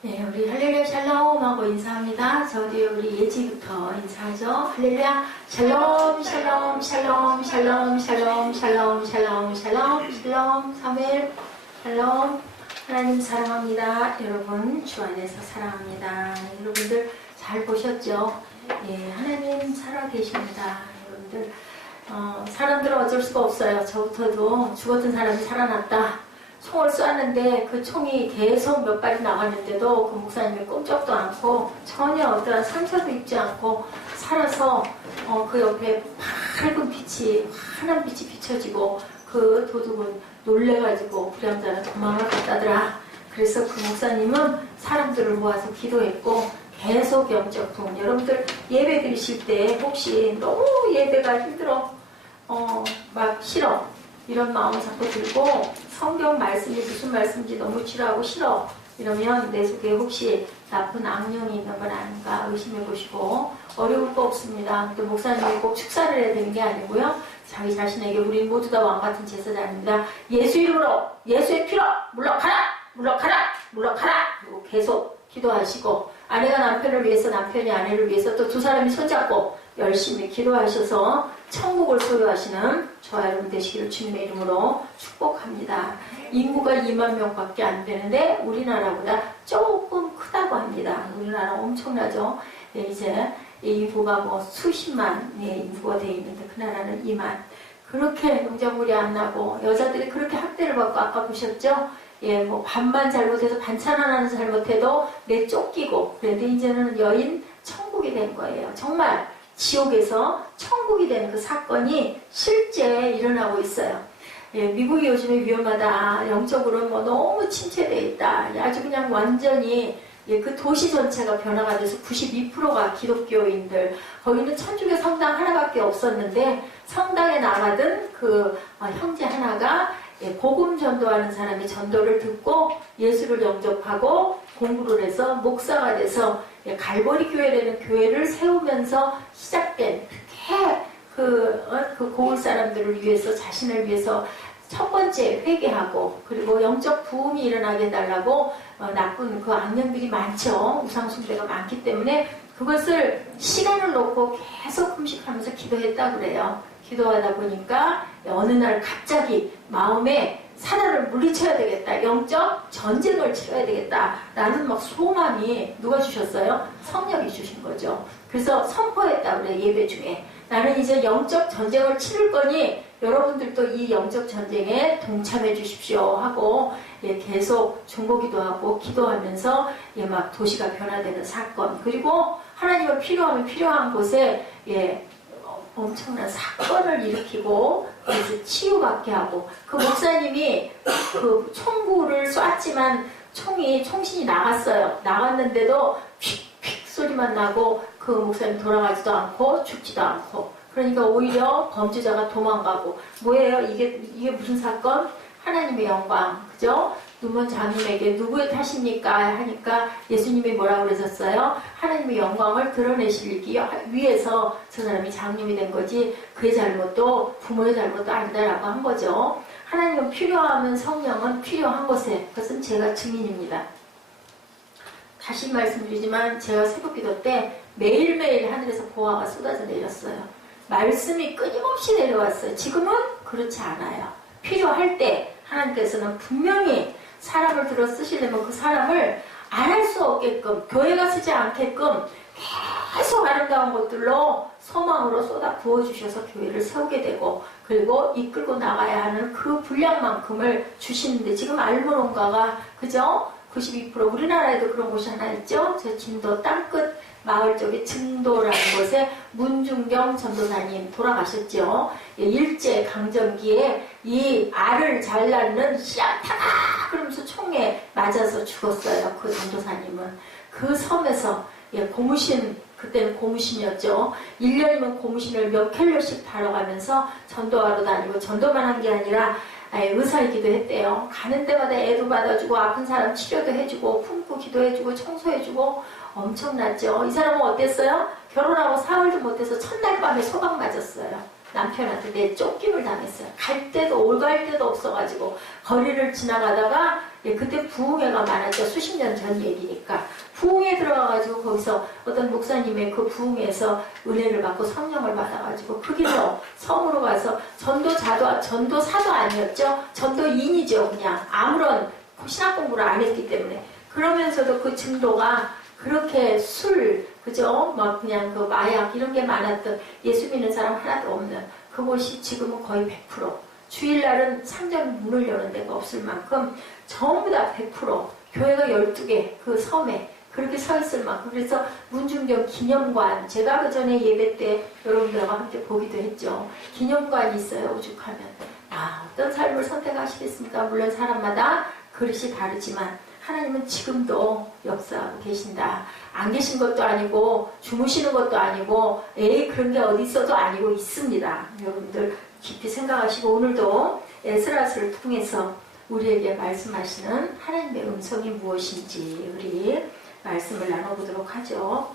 네, 우리 할렐루야 샬롬 하고 인사합니다. 저도 우리 예지부터 인사하죠. 할렐루야 샬롬 샬롬 샬롬 샬롬 샬롬 샬롬 샬롬 샬롬 샬롬 사무엘 샬롬. 하나님 사랑합니다. 여러분 주 안에서 사랑합니다. 여러분들 잘 보셨죠? 예, 하나님 살아계십니다. 여러분들 사람들은 어쩔 수가 없어요. 저부터도 죽었던 사람이 살아났다. 총을 쏘았는데 그 총이 계속 몇 발이 나갔는데도 그 목사님이 꼼짝도 않고 전혀 어떠한 상처도 입지 않고 살아서 그 옆에 밝은 빛이, 환한 빛이 비춰지고 그 도둑은 놀래가지고 불량자는 도망을 갔다더라. 그래서 그 목사님은 사람들을 모아서 기도했고 계속 영적 부흥. 여러분들 예배 드리실 때 혹시 너무 예배가 힘들어 막 싫어 이런 마음을 자꾸 들고 성경 말씀이 무슨 말씀인지 너무 지루하고 싫어 이러면 내 속에 혹시 나쁜 악령이 있는 건 아닌가 의심해 보시고 어려울 거 없습니다. 또 목사님이 꼭 축사를 해야 되는 게 아니고요. 자기 자신에게 우린 모두 다 왕같은 제사장입니다. 예수 이름으로 예수의 피로 물러가라 물러가라 물러가라 그리고 계속 기도하시고 아내가 남편을 위해서 남편이 아내를 위해서 또 두 사람이 손잡고 열심히 기도하셔서 천국을 소유하시는 저와 여러분 되시기를 주님의 이름으로 축복합니다. 인구가 2만 명밖에 안 되는데 우리나라보다 조금 크다고 합니다. 우리나라 엄청나죠. 네, 이제 인구가 뭐 수십만 인구가 되어 있는데 그 나라는 2만. 그렇게 농작물이 안 나고 여자들이 그렇게 학대를 받고 아까 보셨죠? 예, 뭐 밥만 잘못해서 반찬 하나는 잘못해도 내쫓기고 그런데 이제는 여인 천국이 된 거예요. 정말 지옥에서 천국이 되는 그 사건이 실제 일어나고 있어요. 예, 미국이 요즘에 위험하다. 영적으로 뭐 너무 침체되어 있다. 아주 그냥 완전히 그 도시 전체가 변화가 돼서 92%가 기독교인들. 거기는 천주교 성당 하나밖에 없었는데 성당에 나가던 그 형제 하나가 복음 전도하는 사람이 전도를 듣고 예수를 영접하고 공부를 해서 목사가 돼서 갈보리 교회라는 교회를 세우면서 시작된 그 고을 사람들을 위해서 자신을 위해서 첫 번째 회개하고 그리고 영적 부흥이 일어나게 해달라고 나쁜 그 악령들이 많죠. 우상숭배가 많기 때문에 그것을 시간을 놓고 계속 금식하면서 기도했다고 그래요. 기도하다 보니까 어느 날 갑자기 마음에 사단을 물리쳐야 되겠다. 영적 전쟁을 치러야 되겠다. 라는 막 소망이 누가 주셨어요? 성령이 주신 거죠. 그래서 선포했다 그래 예배 중에. 나는 이제 영적 전쟁을 치를 거니 여러분들도 이 영적 전쟁에 동참해 주십시오 하고 계속 중보기도 하고 기도하면서 막 도시가 변화되는 사건. 그리고 하나님은 필요하면 필요한 곳에 엄청난 사건을 일으키고 그래서 치유받게 하고 그 목사님이 그 총구를 쐈지만 총신이 나갔어요. 나갔는데도 휙휙 소리만 나고 그 목사님 돌아가지도 않고 죽지도 않고 그러니까 오히려 범죄자가 도망가고 뭐예요? 이게 무슨 사건? 하나님의 영광 그죠? 누먼 장님에게 누구의 탓입니까? 하니까 예수님이 뭐라고 그러셨어요? 하나님의 영광을 드러내시기 위해서 저 사람이 장님이 된 거지 그의 잘못도 부모의 잘못도 아니다라고 한 거죠. 하나님은 필요하면 성령은 필요한 것에 그것은 제가 증인입니다. 다시 말씀드리지만 제가 새벽기도 때 매일매일 하늘에서 보화가 쏟아져 내렸어요. 말씀이 끊임없이 내려왔어요. 지금은 그렇지 않아요. 필요할 때 하나님께서는 분명히 사람을 들어 쓰시려면 그 사람을 안 할 수 없게끔 교회가 쓰지 않게끔 계속 아름다운 것들로 소망으로 쏟아 부어주셔서 교회를 세우게 되고 그리고 이끌고 나가야 하는 그 분량만큼을 주시는데 지금 알모론가가 그죠? 92% 우리나라에도 그런 곳이 하나 있죠? 저 진도 땅끝 마을 쪽에 증도라는 곳에 문중경 전도사님 돌아가셨죠. 일제 강점기에 이 알을 잘 낳는 씨앗하다 그러면서 총에 맞아서 죽었어요. 그 전도사님은 그 섬에서 고무신 그때는 고무신이었죠. 1년이면 고무신을 몇 켤레씩 달아가면서 전도하러 다니고 전도만 한 게 아니라 의사이기도 했대요. 가는 데마다 애도 받아주고 아픈 사람 치료도 해주고 품고 기도해주고 청소해주고 엄청났죠. 이 사람은 어땠어요? 결혼하고 사흘도 못해서 첫날 밤에 소방 맞았어요. 남편한테 내 쫓김을 당했어요. 갈 데도 올갈 데도 없어가지고 거리를 지나가다가 그때 부흥회가 많았죠. 수십 년 전 얘기니까 부흥회 들어가가지고 거기서 어떤 목사님의 그 부흥회에서 은혜를 받고 성령을 받아가지고 거기서 섬으로 가서 전도사도 아니었죠. 전도인이죠. 그냥 아무런 신학 공부를 안 했기 때문에. 그러면서도 그 증도가 그렇게 그죠? 막 그냥 그 마약 이런 게 많았던 예수 믿는 사람 하나도 없는 그곳이 지금은 거의 100%. 주일날은 상점 문을 여는 데가 없을 만큼 전부 다 100% 교회가 12개 그 섬에 그렇게 서 있을 만큼. 그래서 문중경 기념관, 제가 그 전에 예배 때 여러분들과 함께 보기도 했죠. 기념관이 있어요. 오죽하면. 어떤 삶을 선택하시겠습니까? 물론 사람마다 그릇이 다르지만 하나님은 지금도 역사하고 계신다. 안 계신 것도 아니고 주무시는 것도 아니고 그런 게 어디 있어도 아니고 있습니다. 여러분들 깊이 생각하시고 오늘도 에스라서를 통해서 우리에게 말씀하시는 하나님의 음성이 무엇인지 우리 말씀을 나눠보도록 하죠.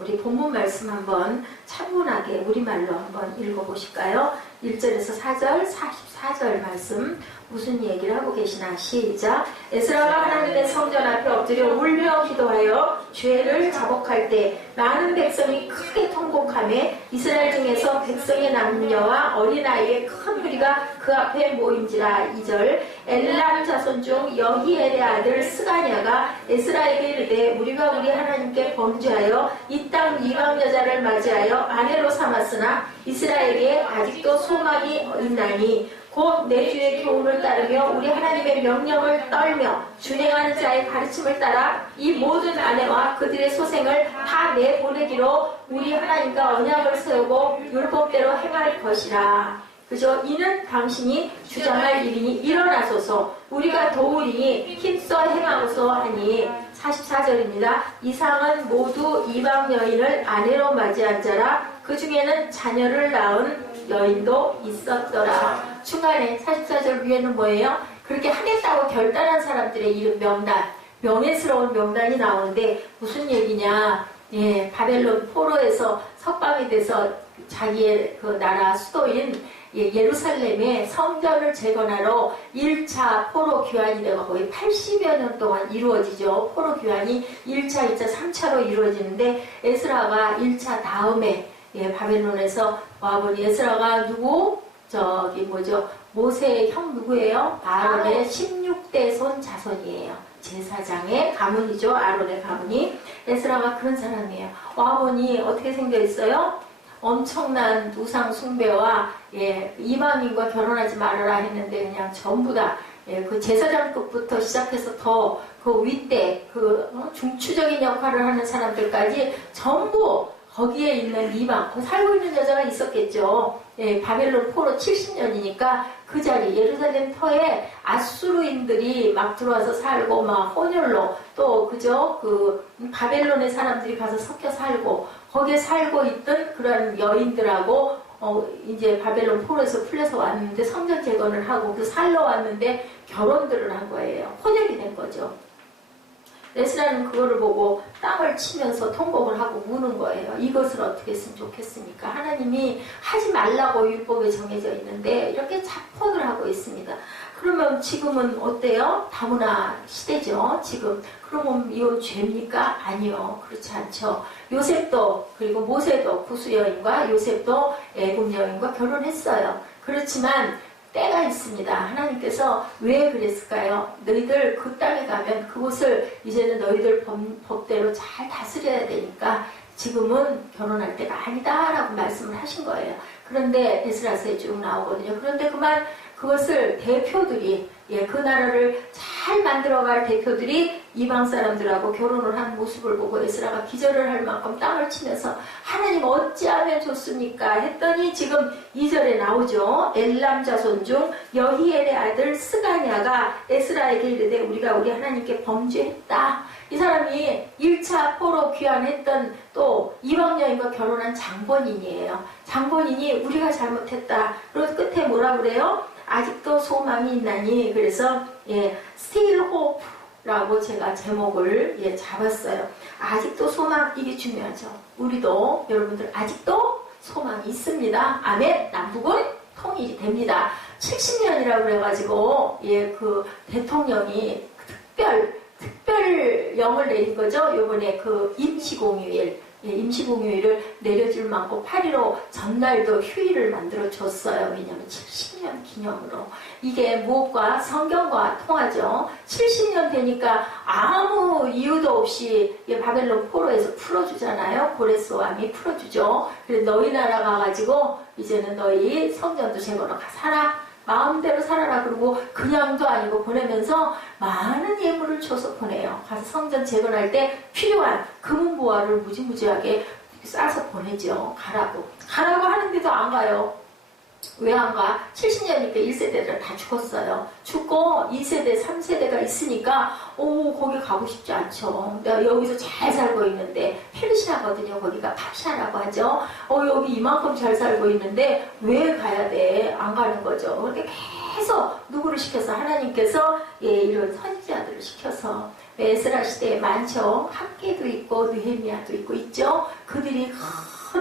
우리 본문 말씀 한번 차분하게 우리말로 한번 읽어보실까요? 1절에서 4절, 44절 말씀 무슨 얘기를 하고 계시나? 시작. 에스라가 하나님의 성전 앞에 엎드려 울며 기도하여 죄를 자복할 때 많은 백성이 크게 통곡하며 이스라엘 중에서 백성의 남녀와 어린아이의 큰 무리가 그 앞에 모인지라. 2절. 엘람 자손 중 여히엘의 아들 스가냐가 에스라에게 이르되 우리가 우리 하나님께 범죄하여 이 땅 이방 여자를 맞이하여 아내로 삼았으나 이스라엘에 아직도 소망이 있나니 곧 내 주의 교훈을 따르며 우리 하나님의 명령을 떨며 준행하는 자의 가르침을 따라 이 모든 아내와 그들의 소생을 다 내보내기로 우리 하나님과 언약을 세우고 율법대로 행할 것이라. 그죠? 이는 당신이 주장할 일이니 일어나소서 우리가 도우리 힘써 행하소서 하니. 44절입니다. 이상은 모두 이방 여인을 아내로 맞이한 자라. 그 중에는 자녀를 낳은 여인도 있었더라. 중간에 44절 위에는 뭐예요? 그렇게 하겠다고 결단한 사람들의 이름 명단, 명예스러운 명단이 나오는데 무슨 얘기냐? 바벨론 포로에서 석방이 돼서 자기의 그 나라 수도인 예루살렘의 성전을 재건하러 1차 포로 귀환이 되고 거의 80여 년 동안 이루어지죠. 포로 귀환이 1차, 2차, 3차로 이루어지는데 에스라가 1차 다음에 바벨론에서 와보니 에스라가 누구? 모세의 형 누구예요? 아론의 16대 손 자손이에요. 제사장의 가문이죠. 아론의 가문이. 에스라가 그런 사람이에요. 와보니 어떻게 생겨 있어요? 엄청난 우상 숭배와 이방인과 결혼하지 말아라 했는데 그냥 전부 다 그 제사장급부터 시작해서 더 그 윗대 중추적인 역할을 하는 사람들까지 전부 거기에 있는 이방, 살고 있는 여자가 있었겠죠. 바벨론 포로 70년이니까 그 자리 예루살렘 터에 아수르인들이 막 들어와서 살고 막 혼혈로 또 그죠? 그 바벨론의 사람들이 가서 섞여 살고 거기에 살고 있던 그런 여인들하고 이제 바벨론 포로에서 풀려서 왔는데 성전 재건을 하고 그 살러 왔는데 결혼들을 한 거예요. 혼혈이 된 거죠. 에스라는 그거를 보고 땅을 치면서 통곡을 하고 우는 거예요. 이것을 어떻게 했으면 좋겠습니까? 하나님이 하지 말라고 율법에 정해져 있는데 이렇게 자폰을 하고 있습니다. 그러면 지금은 어때요? 다문화 시대죠. 지금. 그러면 이건 죄입니까? 아니요. 그렇지 않죠. 요셉도 그리고 모세도 구스 여인과 요셉도 애굽 여인과 결혼했어요. 그렇지만 때가 있습니다. 하나님께서 왜 그랬을까요? 너희들 그 땅에 가면 그곳을 이제는 너희들 법대로 잘 다스려야 되니까 지금은 결혼할 때가 아니다라고 말씀을 하신 거예요. 그런데 에스라서에 쭉 나오거든요. 그런데 그것을 대표들이 그 나라를 잘 만들어갈 대표들이 이방 사람들하고 결혼을 한 모습을 보고 에스라가 기절을 할 만큼 땅을 치면서 하나님 어찌하면 좋습니까? 했더니 지금 2절에 나오죠. 엘람 자손 중 여히엘의 아들 스가냐가 에스라에게 이르되 우리가 우리 하나님께 범죄했다. 이 사람이 1차 포로 귀환했던 또 이방 여인과 결혼한 장본인이에요. 장본인이 우리가 잘못했다. 그리고 끝에 뭐라 그래요? 아직도 소망이 있나니. 그래서 Still Hope라고 제가 제목을 잡았어요. 아직도 소망, 이게 중요하죠. 우리도 여러분들 아직도 소망이 있습니다. 아멘. 남북은 통일이 됩니다. 70년이라고 그래가지고 그 대통령이 특별령을 내린 거죠. 요번에 그 임시공휴일, 임시공휴일을 내려줄 만큼 8.15 전날도 휴일을 만들어 줬어요. 왜냐하면 70년 기념으로. 이게 무엇과 성경과 통하죠. 70년 되니까 아무 이유도 없이 바벨론 포로에서 풀어주잖아요. 고레스 왕이 풀어주죠. 그래서 너희 나라 가가지고 이제는 너희 성전도 제거로 살아. 마음대로 살아라. 그러고 그냥도 아니고 보내면서 많은 예물을 줘서 보내요. 가서 성전 재건할 때 필요한 금은보화를 무지무지하게 싸서 보내죠. 가라고 하는데도 안 가요. 왜 안 가? 70년이니까 1세대들 다 죽었어요. 죽고 2세대, 3세대가 있으니까 거기 가고 싶지 않죠. 내가 여기서 잘 살고 있는데 페르시아거든요. 거기가 팝샤라고 하죠. 여기 이만큼 잘 살고 있는데 왜 가야 돼? 안 가는 거죠. 그렇게 계속 누구를 시켜서 하나님께서 이런 선지자들을 시켜서 에스라 시대에 많죠. 학계도 있고 느헤미야도 있고 있죠. 그들이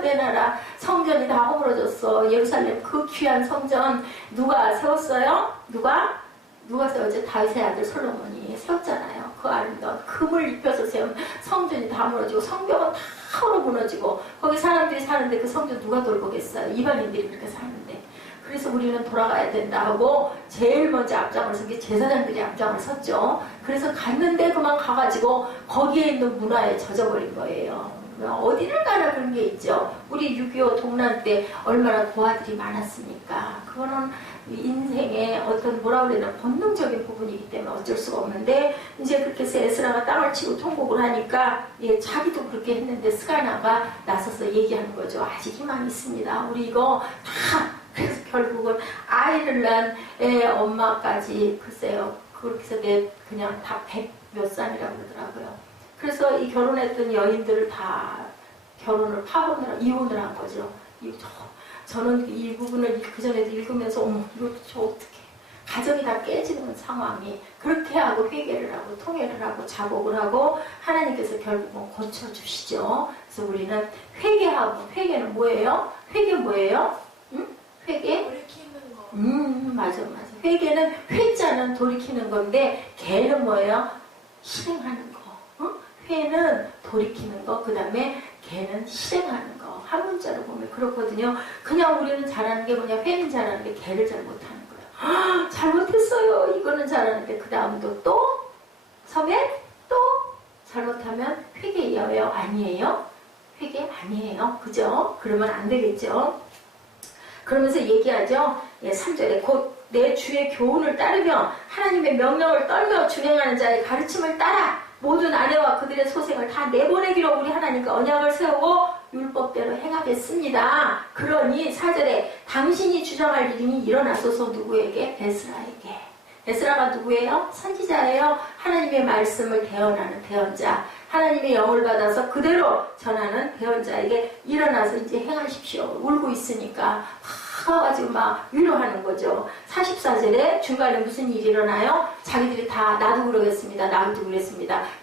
내 나라 성전이 다 허물어졌어. 예루살렘 그 귀한 성전 누가 세웠어요? 누가 세웠죠? 다윗의 아들 솔로몬이 세웠잖아요. 그 아름다운 금을 입혀서 세운 성전이 다 무너지고 성벽은 다 헐어 무너지고 거기 사람들이 사는데 그 성전 누가 돌보겠어요? 이방인들이 그렇게 사는데. 그래서 우리는 돌아가야 된다 하고 제일 먼저 앞장을 선 게 제사장들이 앞장을 섰죠. 그래서 갔는데 그만 가가지고 거기에 있는 문화에 젖어버린 거예요. 어디를 가나 그런 게 있죠. 우리 6.25 동란 때 얼마나 고아들이 많았습니까? 그거는 인생의 어떤 본능적인 부분이기 때문에 어쩔 수가 없는데 이제 그렇게 해서 에스라가 땅을 치고 통곡을 하니까 자기도 그렇게 했는데 스가냐가 나서서 얘기하는 거죠. 아직 희망이 있습니다. 우리 이거 다 그래서 결국은 아이를 낳은 애 엄마까지 글쎄요. 그렇게 해서 그냥 다 100몇 살이라고 그러더라고요. 그래서 이 결혼했던 여인들을 다 결혼을 이혼을 한 거죠. 저는 이 부분을 그전에도 읽으면서 이거 저 어떻게 가정이 다 깨지는 상황이 그렇게 하고 회개를 하고 통회를 하고 자복을 하고 하나님께서 결국은 고쳐주시죠. 그래서 우리는 회개하고 회개는 뭐예요? 회개 뭐예요? 응? 회개? 돌이키는 거. 맞아. 회개는 회자는 돌이키는 건데 개는 뭐예요? 실행하는 거. 회는 돌이키는 거, 그 다음에 개는 실행하는 거. 한 문자로 보면 그렇거든요. 그냥 우리는 잘하는 게 뭐냐, 회는 잘하는데 개를 잘 못하는 거예요. 잘못했어요. 이거는 잘하는데 그 다음도 또 섬에 또 잘못하면 회개예요? 아니에요? 회개 아니에요. 그죠? 그러면 안 되겠죠. 그러면서 얘기하죠. 3절에 곧 내 주의 교훈을 따르며 하나님의 명령을 떨며 준행하는 자의 가르침을 따라 모든 아내와 그들의 소생을 다 내보내기로 우리 하나님과 언약을 세우고 율법대로 행하겠습니다. 그러니 4절에 당신이 주장할 일이 일어나소서. 누구에게? 에스라에게. 에스라가 누구예요? 선지자예요. 하나님의 말씀을 대언하는 대언자. 하나님의 영을 받아서 그대로 전하는 대언자에게 일어나서 이제 행하십시오. 울고 있으니까 가가지고 막 위로하는 거죠. 44절에 중간에 무슨 일이 일어나요? 자기들이 다 나도 그러겠습니다.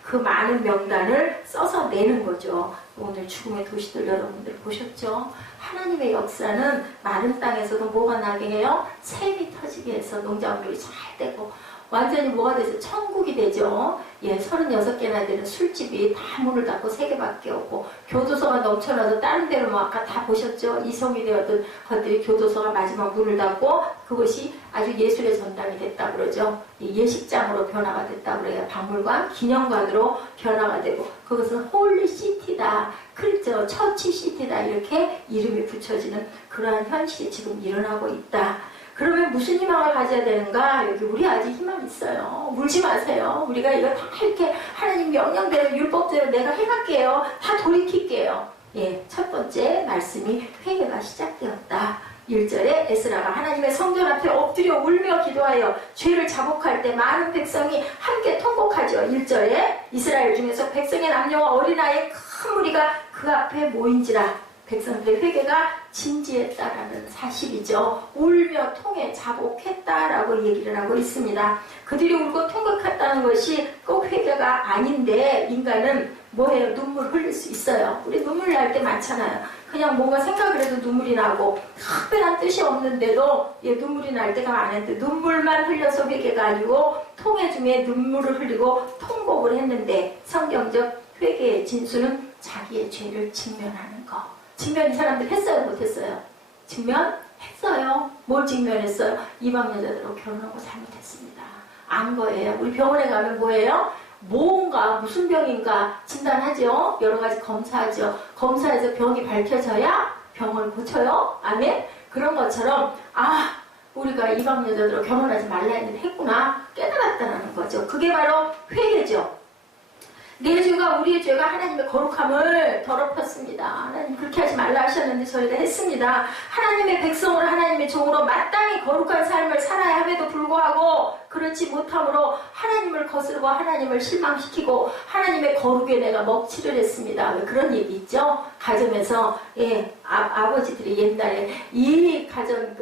그 많은 명단을 써서 내는 거죠. 오늘 죽음의 도시들 여러분들 보셨죠? 하나님의 역사는 마른 땅에서도 뭐가 나게 해요? 샘이 터지게 해서 농작물이 잘 되고 완전히 뭐가 되죠? 천국이 되죠. 36개나 되는 술집이 다 문을 닫고 3개밖에 없고 교도소가 넘쳐나서 다른 데로 뭐 아까 다 보셨죠? 이성이 되었던 것들이 교도소가 마지막 문을 닫고 그것이 아주 예술의 전당이 됐다 그러죠. 예식장으로 변화가 됐다 그래요. 박물관, 기념관으로 변화가 되고 그것은 홀리 시티다. 그렇죠. 처치 시티다. 이렇게 이름이 붙여지는 그러한 현실이 지금 일어나고 있다. 그러면 무슨 희망을 가져야 되는가? 여기 우리 아직 희망 있어요. 울지 마세요. 우리가 이거 다 이렇게 하나님 명령대로 율법대로 내가 해갈게요. 다 돌이킬게요. 첫 번째 말씀이 회개가 시작되었다. 1절에 에스라가 하나님의 성전 앞에 엎드려 울며 기도하여 죄를 자복할 때 많은 백성이 함께 통곡하죠. 1절에 이스라엘 중에서 백성의 남녀와 어린아이의 큰 무리가 그 앞에 모인지라. 백성들의 회개가 진지했다라는 사실이죠. 울며 통에 자복했다라고 얘기를 하고 있습니다. 그들이 울고 통곡했다는 것이 꼭 회개가 아닌데 인간은 뭐예요? 눈물 흘릴 수 있어요. 우리 눈물 날 때 많잖아요. 그냥 뭔가 생각을 해도 눈물이 나고 특별한 뜻이 없는데도 눈물이 날 때가 많은데 눈물만 흘려서 회개가 아니고 통해 중에 눈물을 흘리고 통곡을 했는데 성경적 회개의 진수는 자기의 죄를 직면하는 거. 직면 이 사람들 했어요? 못했어요? 직면했어요. 뭘 직면했어요? 이방 여자들하고 결혼하고 잘못했습니다. 안 거예요. 우리 병원에 가면 뭐예요? 뭔가 무슨 병인가 진단하죠. 여러 가지 검사하죠. 검사해서 병이 밝혀져야 병을 고쳐요. 아멘? 그런 것처럼 우리가 이방 여자들하고 결혼하지 말라 했는데 했구나 깨달았다는 거죠. 그게 바로 회개죠. 내 죄가 우리의 죄가 하나님의 거룩함을 더럽혔습니다. 하나님 그렇게 하지 말라 하셨는데 저희가 했습니다. 하나님의 백성으로 하나님의 종으로 마땅히 거룩한 삶을 살아야 함에도 불구하고 그렇지 못함으로 하나님을 거스르고 하나님을 실망시키고 하나님의 거룩에 내가 먹칠을 했습니다. 왜 그런 얘기 있죠? 가정에서 아버지들이 옛날에 이 가정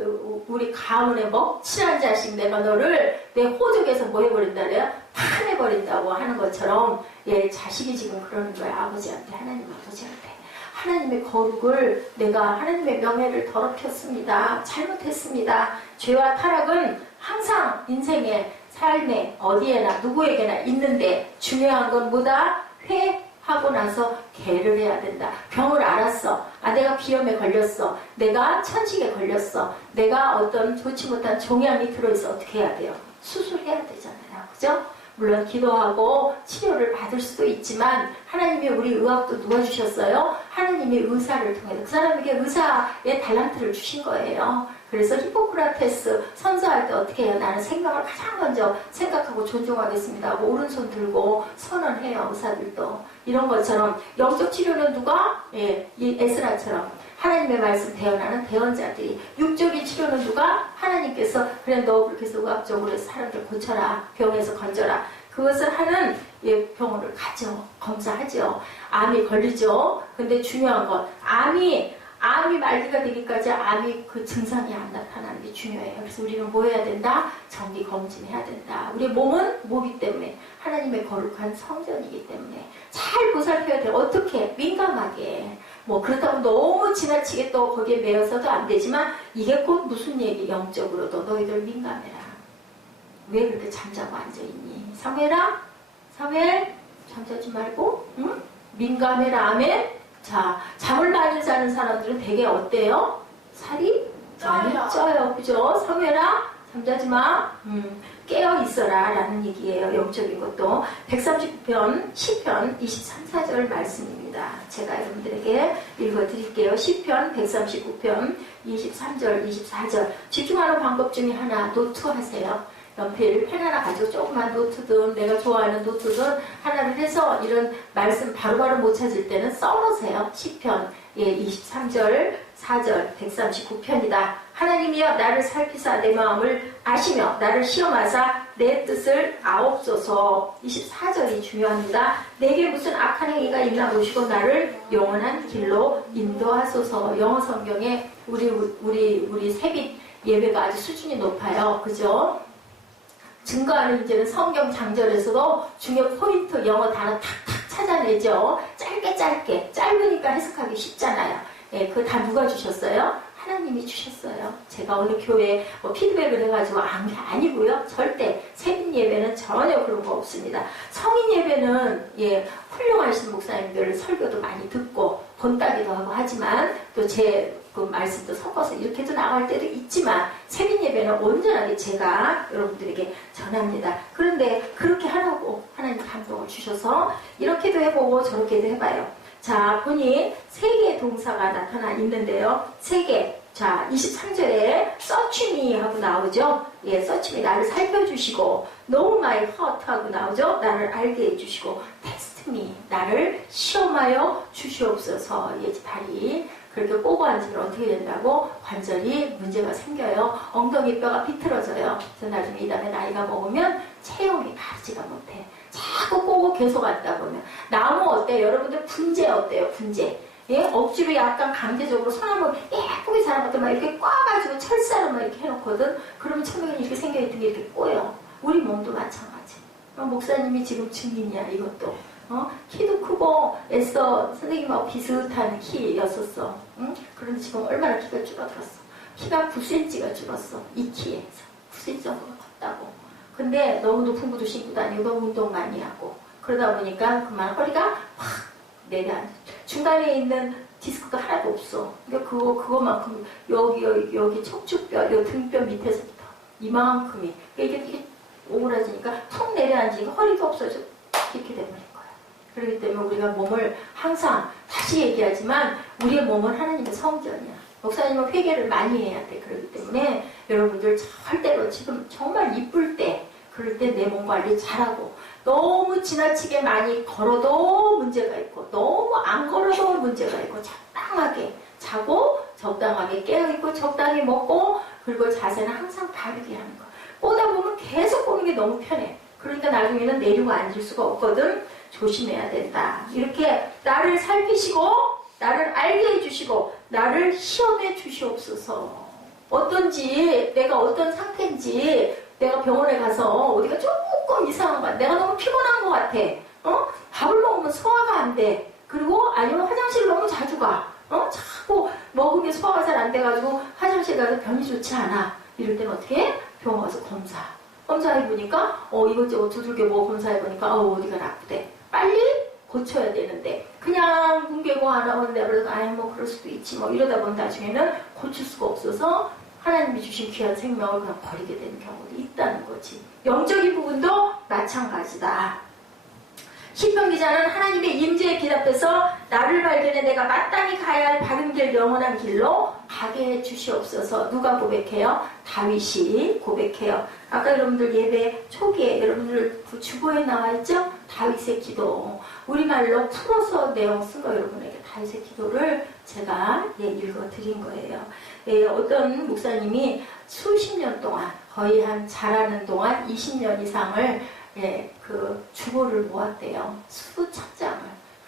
우리 가문에 먹칠한 자식 내가 너를 내 호적에서 뭐 해버린다 그래요? 파내버린다고 하는 것처럼 자식이 지금 그러는 거예요. 아버지한테 하나님 아버지한테 하나님의 거룩을 내가 하나님의 명예를 더럽혔습니다. 잘못했습니다. 죄와 타락은 항상 인생의 삶에 어디에나 누구에게나 있는데 중요한 건 뭐다? 회하고 나서 개를 해야 된다. 병을 알았어. 내가 비염에 걸렸어. 내가 천식에 걸렸어. 내가 어떤 좋지 못한 종양이 들어있어. 어떻게 해야 돼요? 수술해야 되잖아요. 그죠? 물론 기도하고 치료를 받을 수도 있지만 하나님이 우리 의학도 누워주셨어요. 하나님의 의사를 통해서 그 사람에게 의사의 달란트를 주신 거예요. 그래서 히포크라테스 선서할 때 어떻게 해요? 나는 생명을 가장 먼저 생각하고 존중하겠습니다 하고 오른손 들고 선언해요. 의사들도. 이런 것처럼 영적 치료는 누가? 이 에스라처럼 하나님의 말씀 대언하는 대언자들이. 육적인 치료는 누가? 하나님께서 그래 너 그렇게 해서 의학적으로 사람들 고쳐라. 병에서 건져라. 그것을 하는 병원을 가죠. 검사하죠. 암이 걸리죠. 근데 중요한 건 암이 말기가 되기까지 암이 그 증상이 안 나타나는 게 중요해요. 그래서 우리는 뭐 해야 된다? 정기 검진해야 된다. 우리 몸은 뭐기 때문에 하나님의 거룩한 성전이기 때문에 잘 보살펴야 돼요. 어떻게? 민감하게. 그렇다고 너무 지나치게 또 거기에 매여서도 안 되지만 이게 곧 무슨 얘기? 영적으로도 너희들 민감해라. 왜 그렇게 잠자고 앉아있니? 사무엘 잠자지 말고 응? 민감해라. 아멘. 자, 잠을 많이 자는 사람들은 되게 어때요? 살이 많이 쪄요. 그죠? 사무엘아 잠자지 마. 깨어 있어라 라는 얘기예요. 영적인 것도. 139편 시편 23, 4절 말씀입니다. 제가 여러분들에게 읽어드릴게요. 시편 139편 23절 24절. 집중하는 방법 중에 하나 노트하세요. 연필, 펜 하나 가지고 조그만 노트든 내가 좋아하는 노트든 하나를 해서 이런 말씀 바로바로 못 찾을 때는 써놓으세요. 시편 23절 4절 139편이다. 하나님이여 나를 살피사 내 마음을 아시며 나를 시험하사 내 뜻을 아옵소서. 24절이 중요합니다. 내게 무슨 악한 행위가 있나 보시고 나를 영원한 길로 인도하소서. 영어 성경에 우리 세빛 예배가 아주 수준이 높아요. 그죠? 증거하는 이제는 성경 장절에서도 중요 포인트 영어 단어 탁탁 찾아내죠. 짧게 짧으니까 해석하기 쉽잖아요. 그거 다 누가 주셨어요? 하나님이 주셨어요. 제가 어느 교회에 피드백을 해가지고 아니고요. 절대 세빈 예배는 전혀 그런 거 없습니다. 성인 예배는 훌륭하신 목사님들 설교도 많이 듣고 본따기도 하고 하지만 또 제 그 말씀도 섞어서 이렇게도 나갈 때도 있지만 세빈 예배는 온전하게 제가 여러분들에게 전합니다. 그런데 그렇게 하라고 하나님 감동을 주셔서 이렇게도 해보고 저렇게도 해봐요. 자, 보니 세 개의 동사가 나타나 있는데요. 세 개. 자, 23절에 search me 하고 나오죠. search me 나를 살펴주시고 know my heart 하고 나오죠. 나를 알게 해주시고 test me 나를 시험하여 주시옵소서. 다리 그렇게 꼬고 앉으면 어떻게 된다고? 관절이 문제가 생겨요. 엉덩이 뼈가 비틀어져요. 그래서 나중에 이 다음에 나이가 먹으면 체형이 바르지가 못해. 자꾸 꼬고 계속 앉다 보면. 나무 어때요? 여러분들 분재 어때요? 분재. 예? 억지로 약간 강제적으로 소나무 예쁘게 자란 것들 막 이렇게 꽈가지고 철사로 막 이렇게 해놓거든. 그러면 처음에 이렇게 생겨있던 게 이렇게 꼬여. 우리 몸도 마찬가지. 목사님이 지금 증인이야, 이것도. 키도 크고 애써 선생님하고 비슷한 키였었어. 응? 그런데 지금 얼마나 키가 줄어들었어. 키가 9cm가 줄었어. 이 키에서. 9cm 정도가 컸다고. 근데 너무 높은 구두 신고 다니고 너무 운동 많이 하고 그러다 보니까 그만 허리가 확 내려앉아. 중간에 있는 디스크가 하나도 없어. 그러니까 그거만큼 여기 척추뼈, 요 등뼈 밑에서부터 이만큼이 이게 오그라지니까 푹 내려앉으니까 허리도 없어져. 이렇게 돼버린 거야. 그렇기 때문에 우리가 몸을 항상 다시 얘기하지만 우리의 몸은 하나님의 성전이야. 목사님은 회개를 많이 해야 돼. 그렇기 때문에 여러분들 절대로 지금 정말 이쁠 때 그럴 때 내 몸 관리 잘하고 너무 지나치게 많이 걸어도 문제가 있고 너무 안 걸어도 문제가 있고 적당하게 자고 적당하게 깨어있고 적당히 먹고 그리고 자세는 항상 바르게 하는 거. 보다 보면 계속 보는 게 너무 편해. 그러니까 나중에는 내리고 앉을 수가 없거든. 조심해야 된다. 이렇게 나를 살피시고 나를 알게 해주시고 나를 시험해 주시옵소서. 어떤지 내가 어떤 상태인지 내가 병원에 가서 어디가 조금 이상한 거야. 내가 너무 피곤한 것 같아. 밥을 먹으면 소화가 안 돼. 그리고 아니면 화장실 너무 자주 가. 자꾸 먹은 게 소화가 잘 안 돼가지고 화장실 가서 변이 좋지 않아. 이럴 때는 어떻게 해? 병원 가서 검사해보니까 이것저것 두들겨 보고 검사해보니까 어디가 나쁘대. 빨리 고쳐야 되는데 그냥 뭉개고 안 하고 내버려도 뭐 그럴 수도 있지 뭐 이러다 보면 나중에는 고칠 수가 없어서 하나님이 주신 귀한 생명을 그냥 버리게 되는 경우도 있다는 거지. 영적인 부분도 마찬가지다. 시편 기자는 하나님의 임재에 기답해서 나를 발견해 내가 마땅히 가야 할 바른 길 영원한 길로 가게 해 주시옵소서. 누가 고백해요? 다윗이 고백해요. 아까 여러분들 예배 초기에 여러분들 그 주보에 나와 있죠? 다윗의 기도. 우리말로 풀어서 내용 쓴 거 여러분에게 다윗의 기도를 제가 읽어드린 거예요. 어떤 목사님이 수십 년 동안 거의 한 자라는 동안 20년 이상을 그 주보를 모았대요. 수천 장을.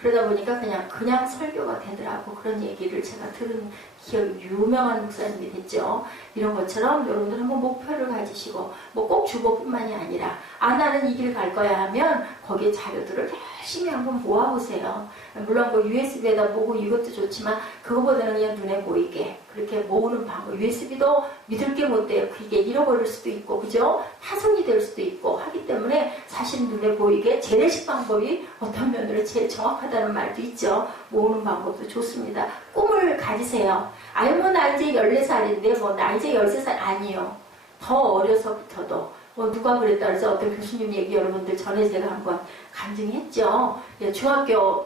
그러다 보니까 그냥 설교가 되더라고. 그런 얘기를 제가 들은 기억이 유명한 목사님이 됐죠. 이런 것처럼 여러분들 한번 목표를 가지시고 뭐 꼭 주보뿐만이 아니라 나는 이 길 갈 거야 하면 거기에 자료들을 열심히 한번 모아보세요. 물론 뭐 USB에다 보고 이것도 좋지만 그거보다는 그냥 눈에 보이게 그렇게 모으는 방법. USB도 믿을 게 못 돼요. 그게 잃어버릴 수도 있고 그죠? 파손이 될 수도 있고 하기 때문에 사실 눈에 보이게 재래식 방법이 어떤 면으로 제일 정확하다는 말도 있죠. 모으는 방법도 좋습니다. 꿈을 가지세요. 뭐 나 이제 14살인데 뭐 나 이제 13살 아니요. 더 어려서부터도 누가 그랬다 그래서 어떤 교수님 얘기 여러분들 전에 제가 한번 간증했죠.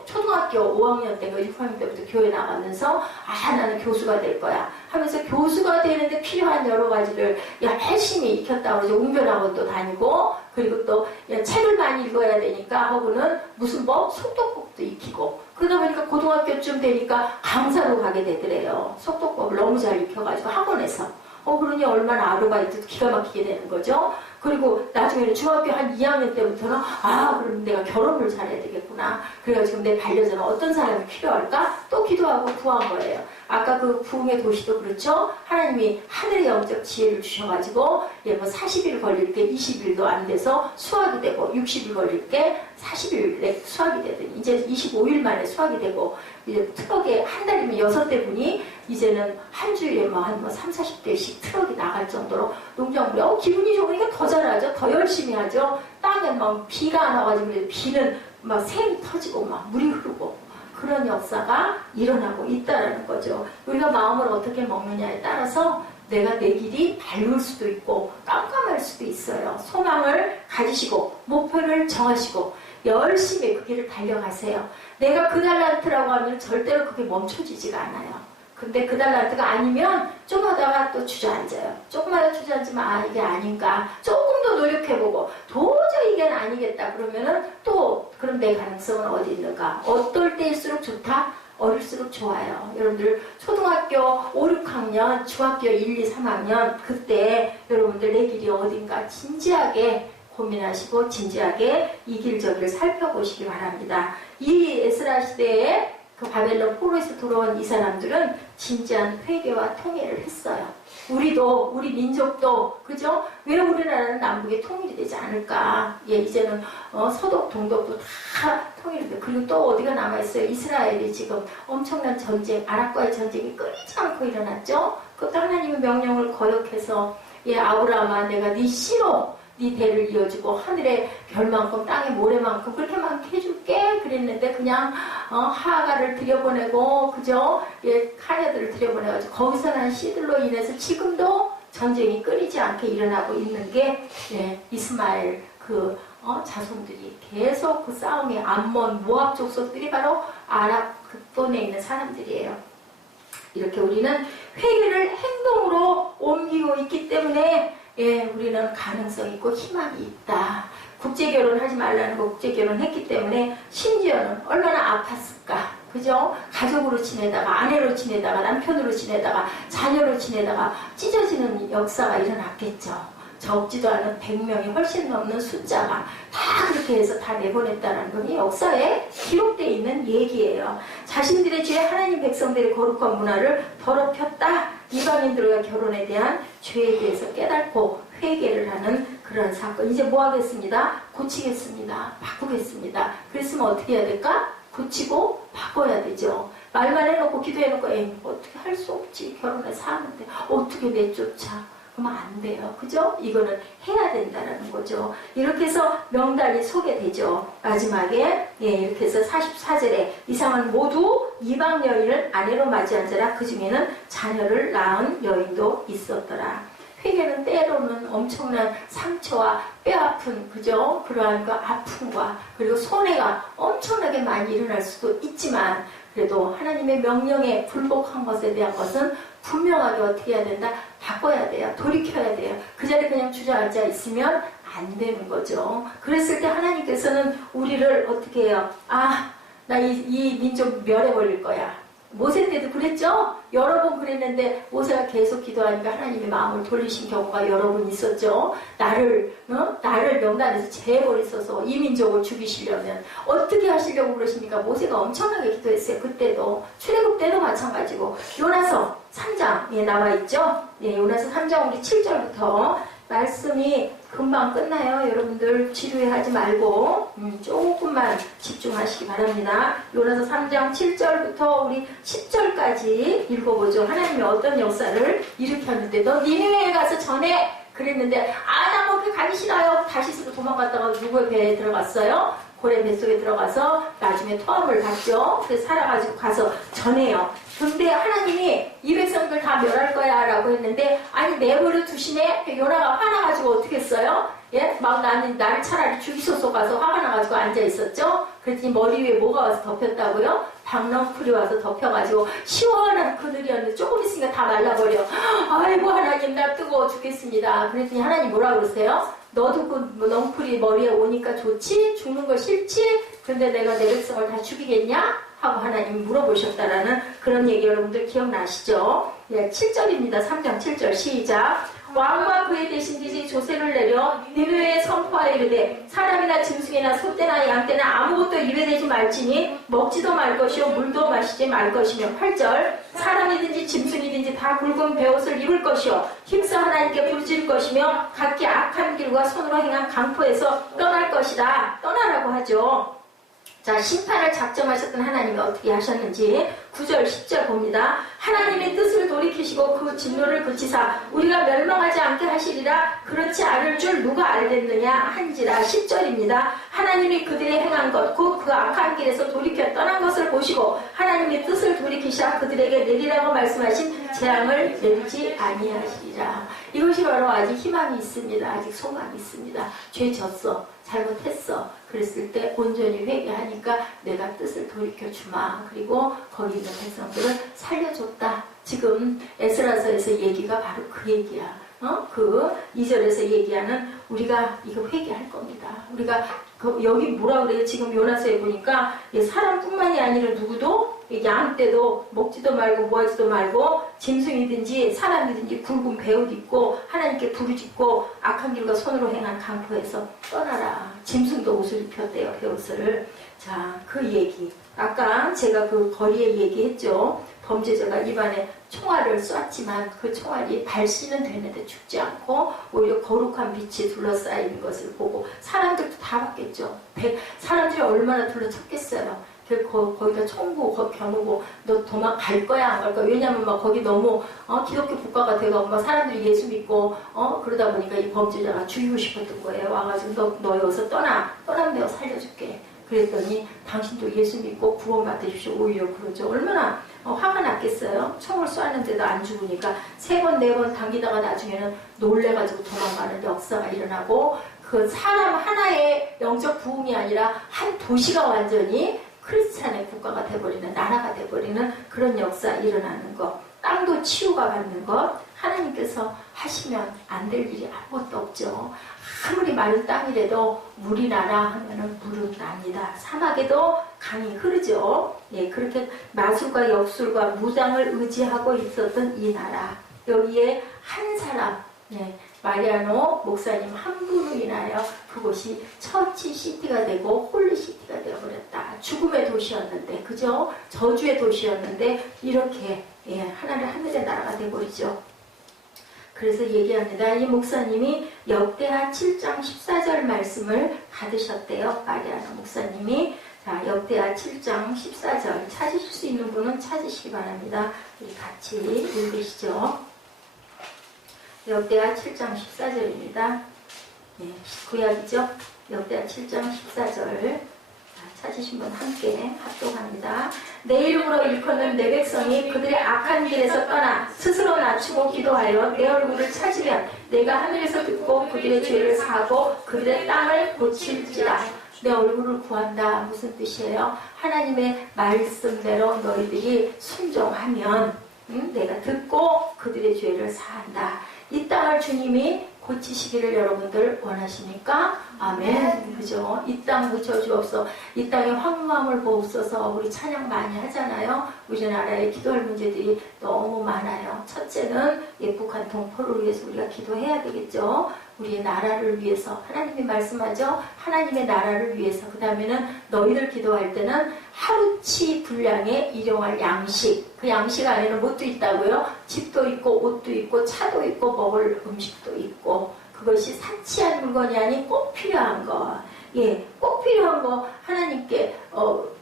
초등학교 5학년 때가 6학년 때부터 교회 나가면서 나는 교수가 될 거야 하면서 교수가 되는데 필요한 여러 가지를 열심히 익혔다고 이제 웅변학원도 다니고 그리고 또 책을 많이 읽어야 되니까 혹은 무슨 속독법도 익히고 그러다 보니까 고등학교쯤 되니까 강사로 가게 되더래요. 속독법을 너무 잘 익혀가지고 학원에서 그러니 얼마나 아르바이트도 기가 막히게 되는 거죠. 그리고 나중에는 중학교 한 2학년 때부터는 그럼 내가 결혼을 잘해야 되겠구나. 그래가지고 내 반려자는 어떤 사람이 필요할까? 또 기도하고 구한 거예요. 아까 그 부흥의 도시도 그렇죠. 하나님이 하늘의 영적 지혜를 주셔가지고 뭐 40일 걸릴 게 20일도 안 돼서 수학이 되고 60일 걸릴 게 40일 수학이 되더니 이제 25일 만에 수학이 되고 이제 트럭에 한 달이면 6대 분이 이제는 한 주일에 한 3, 40대씩 트럭이 나갈 정도로 농작물이 기분이 좋으니까 더 잘하죠. 더 열심히 하죠. 땅에 비가 안 와가지고 비는 샘이 터지고 물이 흐르고 그런 역사가 일어나고 있다는 거죠. 우리가 마음을 어떻게 먹느냐에 따라서 내가 내 길이 밝을 수도 있고 깜깜할 수도 있어요. 소망을 가지시고 목표를 정하시고 열심히 그 길을 달려가세요. 내가 그 달란트라고 하면 절대로 그게 멈춰지지가 않아요. 근데 그 달란트가 아니면 좀 하다가 또 주저앉아요. 조금마다 주저앉으면 이게 아닌가 조금 더 노력해보고 도저히 이게 아니겠다 그러면은 또 그럼 내 가능성은 어디 있는가. 어떨 때일수록 좋다? 어릴수록 좋아요. 여러분들 초등학교 5, 6학년 중학교 1, 2, 3학년 그때 여러분들 내 길이 어딘가 진지하게 고민하시고 진지하게 이 길 저 길 살펴보시기 바랍니다. 이 에스라 시대에 그 바벨론 포로에서 돌아온 이 사람들은 진지한 회개와 통일을 했어요. 우리도, 우리 민족도, 그죠? 왜 우리나라는 남북이 통일이 되지 않을까? 예, 이제는 서독, 동독도 다 통일이 돼. 그리고 또 어디가 남아있어요? 이스라엘이 지금 엄청난 전쟁, 아랍과의 전쟁이 끊이지 않고 일어났죠? 그것도 하나님의 명령을 거역해서, 예, 아브라함아, 내가 네 씨로 네 대를 이어주고 하늘의 별만큼 땅의 모래만큼 그렇게 많게 해줄게 그랬는데 그냥 하가를 들여보내고 그죠? 예, 카녀들을 들여보내가지고 거기서 난 씨들로 인해서 지금도 전쟁이 끊이지 않게 일어나고 있는 게 예, 이스마엘 그 자손들이 계속 그 싸움이 암몬 모압 족속들이 바로 아랍 극동에 있는 사람들이에요. 이렇게 우리는 회개를 행동으로 옮기고 있기 때문에 예, 우리는 가능성 있고 희망이 있다. 국제결혼 하지 말라는 거 국제결혼 했기 때문에 심지어는 얼마나 아팠을까. 그죠? 가족으로 지내다가 아내로 지내다가 남편으로 지내다가 자녀로 지내다가 찢어지는 역사가 일어났겠죠. 적지도 않은 100명이 훨씬 넘는 숫자가 다 그렇게 해서 다 내보냈다는 건 이 역사에 기록되어 있는 얘기예요. 자신들의 죄 하나님 백성들의 거룩한 문화를 더럽혔다. 이방인들과 결혼에 대한 죄에 대해서 깨닫고 회개를 하는 그런 사건. 이제 뭐 하겠습니다? 고치겠습니다. 바꾸겠습니다. 그랬으면 어떻게 해야 될까? 고치고 바꿔야 되죠. 말만 해놓고 기도해놓고 에이 어떻게 할 수 없지. 결혼해서 하는데 어떻게 내쫓아. 그러면 안 돼요. 그죠? 이거는 해야 된다는 거죠. 이렇게 해서 명단이 소개되죠. 마지막에 예, 이렇게 해서 44절에 이상은 모두 이방 여인을 아내로 맞이한 자라 그 중에는 자녀를 낳은 여인도 있었더라. 회개는 때로는 엄청난 상처와 뼈아픈 그죠? 그러한 그 아픔과 그리고 손해가 엄청나게 많이 일어날 수도 있지만 그래도 하나님의 명령에 불복한 것에 대한 것은 분명하게 어떻게 해야 된다? 바꿔야 돼요. 돌이켜야 돼요. 그 자리에 그냥 주저앉아 있으면 안 되는 거죠. 그랬을 때 하나님께서는 우리를 어떻게 해요? 아, 나 이 민족 멸해버릴 거야. 모세 때도 그랬죠? 여러 번 그랬는데 모세가 계속 기도하니까 하나님의 마음을 돌리신 경우가 여러 번 있었죠. 나를 명단에서 제해버리셔서 이 민족을 죽이시려면 어떻게 하시려고 그러십니까? 모세가 엄청나게 기도했어요. 그때도 출애굽 때도 마찬가지고 요나서 3장에 나와 있죠. 예, 요나서 3장 우리 7절부터 말씀이 금방 끝나요. 여러분들 지루해하지 말고 조금만 집중하시기 바랍니다. 요나서 3장 7절부터 우리 10절까지 읽어보죠. 하나님이 어떤 역사를 일으켰는데 너 니느웨에 가서 전해 그랬는데 나 거기 가기 싫어요. 다시스로 도망갔다가 누구의 배에 들어갔어요? 고래 뱃속에 들어가서 나중에 토함을 받죠. 그래서 살아가지고 가서 전해요. 근데 하나님이 이 백성들 다 멸할 거야 라고 했는데 아니 내버려 두시네. 요나가 화나가지고 어떻게 했어요? 예? 막 나를 차라리 죽이소서 가서 화가 나가지고 앉아있었죠. 그랬더니 머리 위에 뭐가 와서 덮였다고요? 박넝쿨이 와서 덮여가지고 시원한 그늘이었는데 조금 있으니까 다 말라버려. 아이고 하나님 나 뜨거워 죽겠습니다. 그랬더니 하나님 뭐라 그러세요? 너도 그 넝쿨이 머리에 오니까 좋지? 죽는 거 싫지? 근데 내가 내 백성을 다 죽이겠냐? 하고 하나님 물어보셨다라는 그런 얘기 여러분들 기억나시죠? 예, 7절입니다. 3장 7절 시작. 왕과 그의 대신들이 조세를 내려 니느웨에 선포하여 이르되 사람이나 짐승이나 소떼나 양떼나 아무것도 입에 대지 말지니 먹지도 말 것이요 물도 마시지 말 것이며 8절 사람이든지 짐승이든지 다 굵은 베옷을 입을 것이요 힘써 하나님께 부르짖을 것이며 각기 악한 길과 손으로 행한 강포에서 떠날 것이다. 떠나라고 하죠. 자, 심판을 작정하셨던 하나님이 어떻게 하셨는지 9절 10절 봅니다. 하나님의 뜻을 돌이키시고 그 진노를 그치사 우리가 멸망하지 않게 하시리라. 그렇지 않을 줄 누가 알겠느냐 한지라. 10절입니다. 하나님이 그들의 행한 것 곧 그 악한 길에서 돌이켜 떠난 것을 보시고 하나님의 뜻을 돌이키사 그들에게 내리라고 말씀하신 재앙을 내리지 아니하시리라. 이것이 바로 아직 희망이 있습니다. 아직 소망이 있습니다. 죄 졌어. 잘못했어. 그랬을 때 온전히 회개하니까 내가 뜻을 돌이켜주마. 그리고 거기 있는 백성들을 살려줬다. 지금 에스라서에서 얘기가 바로 그 얘기야. 그 2절에서 얘기하는 우리가 이거 회개할 겁니다. 우리가 여기 뭐라 그래요? 지금 요나서에 보니까 사람뿐만이 아니라 누구도 양 때도 먹지도 말고 뭐하지도 말고 짐승이든지 사람이든지 굵은 배옷 입고 하나님께 부르짖고 악한 길과 손으로 행한 강포에서 떠나라. 짐승도 옷을 입혔대요. 배옷을. 자, 그 얘기. 아까 제가 그 거리에 얘기했죠. 범죄자가 입안에 총알을 쐈지만 그 총알이 발신은 되는데 죽지 않고 오히려 거룩한 빛이 둘러싸이는 것을 보고 사람들도 다 봤겠죠. 사람들이 얼마나 둘러쳤겠어요. 거기다 총구 겨누고 너 도망갈 거야 안 갈 거야. 왜냐면 막 거기 너무 기독교 국가가 돼가고 막 사람들이 예수 믿고 그러다 보니까 이 범죄자가 죽이고 싶었던 거예요. 와가지고 너 여기서 떠나면 내가 살려줄게. 그랬더니 당신도 예수 믿고 구원 받으십시오. 오히려 그러죠. 얼마나 화가 났겠어요. 총을 쏘았는데도 안 죽으니까 3번 4번 당기다가 나중에는 놀래가지고 도망가는 역사가 일어나고 그 사람 하나의 영적 부흥이 아니라 한 도시가 완전히 크리스찬의 국가가 돼버리는, 나라가 돼버리는 그런 역사 일어나는 것. 땅도 치유가 받는 것. 하나님께서 하시면 안 될 일이 아무것도 없죠. 아무리 마른 땅이라도 물이 나라 하면은 물은 납니다. 사막에도 강이 흐르죠. 예, 그렇게 마술과 역술과 무당을 의지하고 있었던 이 나라. 여기에 한 사람, 예, 마리아노 목사님 한 분으로 인하여 그곳이 처치 시티가 되고 홀리 시티가 되어버렸다. 죽음의 도시였는데, 그죠? 저주의 도시였는데 이렇게 하늘의 나라가 되어버리죠. 그래서 얘기합니다. 이 목사님이 역대하 7장 14절 말씀을 받으셨대요. 마리아노 목사님이. 자, 역대하 7장 14절 찾으실 수 있는 분은 찾으시기 바랍니다. 우리 같이 읽으시죠. 역대하 7장 14절입니다. 구약이죠. 역대하 7장 14절. 찾으신 분 함께 합독합니다. 내 이름으로 일컫는 내 백성이 그들의 악한 길에서 떠나 스스로 낮추고 기도하여 내 얼굴을 찾으면 내가 하늘에서 듣고 그들의 죄를 사하고 그들의 땅을 고칠지라. 내 얼굴을 구한다. 무슨 뜻이에요? 하나님의 말씀대로 너희들이 순종하면 내가 듣고 그들의 죄를 사한다. 이 땅을 주님이 고치시기를 여러분들 원하십니까? 아멘. 그죠? 이 땅 고쳐주옵소서. 이 땅에 황무함을 보옵소서. 우리 찬양 많이 하잖아요. 우리나라에 기도할 문제들이 너무 많아요. 첫째는 북한 동포를 위해서 우리가 기도해야 되겠죠. 우리의 나라를 위해서. 하나님이 말씀하죠. 하나님의 나라를 위해서. 그 다음에는 너희들 기도할 때는 하루치 분량의 일용할 양식. 그 양식 안에는 뭣도 있다고요? 집도 있고 옷도 있고 차도 있고 먹을 음식도 있고. 그것이 사치한 물건이 아닌 꼭 필요한 거. 예, 꼭 필요한 거 하나님께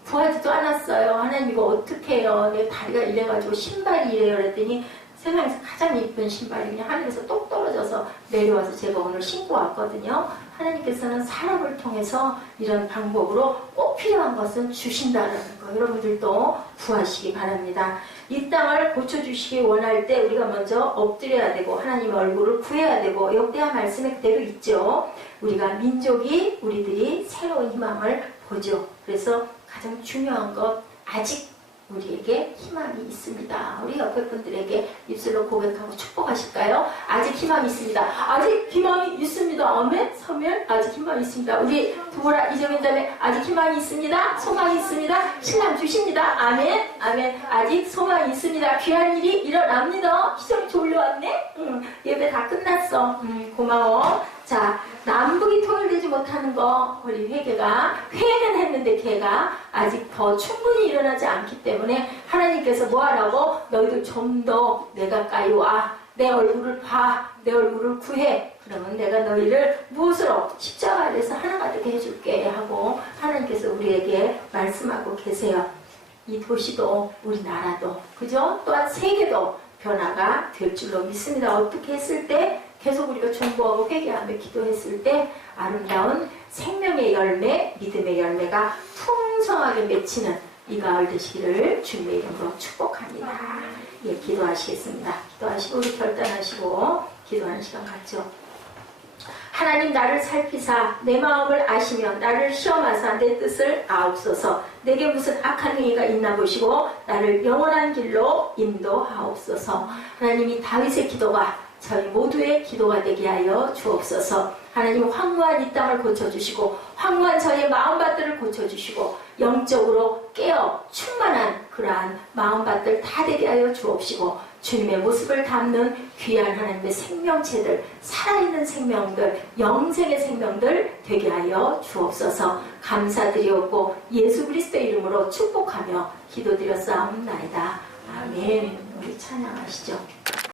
구하지도 않았어요. 하나님 이거 어떻게 해요? 내 다리가 이래가지고 신발이 이래요. 그랬더니 세상에서 가장 예쁜 신발이 그냥 하늘에서 똑 떨어져서 내려와서 제가 오늘 신고 왔거든요. 하나님께서는 사람을 통해서 이런 방법으로 꼭 필요한 것은 주신다는 거. 여러분들도 구하시기 바랍니다. 이 땅을 고쳐주시기 원할 때 우리가 먼저 엎드려야 되고 하나님의 얼굴을 구해야 되고 역대하 말씀에 그대로 있죠. 우리가 민족이 우리들이 새로운 희망을 보죠. 그래서 가장 중요한 것 아직 우리에게 희망이 있습니다. 우리 옆에 분들에게 입술로 고백하고 축복하실까요? 아직 희망이 있습니다. 아직 희망이 있습니다. 아멘. 서면 아직 희망이 있습니다. 우리 두보라 이정현 자매 아직 희망이 있습니다. 소망이 있습니다. 신랑 주십니다. 아멘. 아멘. 아직 소망이 있습니다. 귀한 일이 일어납니다. 시정이 졸려왔네. 예배 다 끝났어. 고마워. 자, 남북이 통일되지 못하는 거 우리 회는 했는데 걔가 아직 더 충분히 일어나지 않기 때문에 하나님께서 뭐하라고? 너희들 좀 더 내 가까이 와. 내 얼굴을 봐. 내 얼굴을 구해. 그러면 내가 너희를 무엇으로? 십자가 아래서 하나가 되게 해줄게 하고 하나님께서 우리에게 말씀하고 계세요. 이 도시도 우리나라도 그죠? 또한 세계도 변화가 될 줄로 믿습니다. 어떻게 했을 때? 계속 우리가 중보하고 회개하며 기도했을 때 아름다운 생명의 열매, 믿음의 열매가 풍성하게 맺히는 이 가을 되시기를 주님의 이름으로 축복합니다. 예, 기도하시겠습니다. 기도하시고 우리 결단하시고 기도하는 시간 갖죠. 하나님 나를 살피사 내 마음을 아시며 나를 시험하사 내 뜻을 아옵소서. 내게 무슨 악한 행위가 있나 보시고 나를 영원한 길로 인도하옵소서. 하나님이 다윗의 기도가 저희 모두의 기도가 되게 하여 주옵소서. 하나님, 황무한 이 땅을 고쳐주시고 황무한 저희의 마음밭들을 고쳐주시고 영적으로 깨어 충만한 그러한 마음밭들 다 되게 하여 주옵시고 주님의 모습을 담는 귀한 하나님의 생명체들, 살아있는 생명들, 영생의 생명들 되게 하여 주옵소서. 감사드리옵고 예수 그리스도의 이름으로 축복하며 기도드렸사옵나이다. 아멘. 우리 찬양하시죠.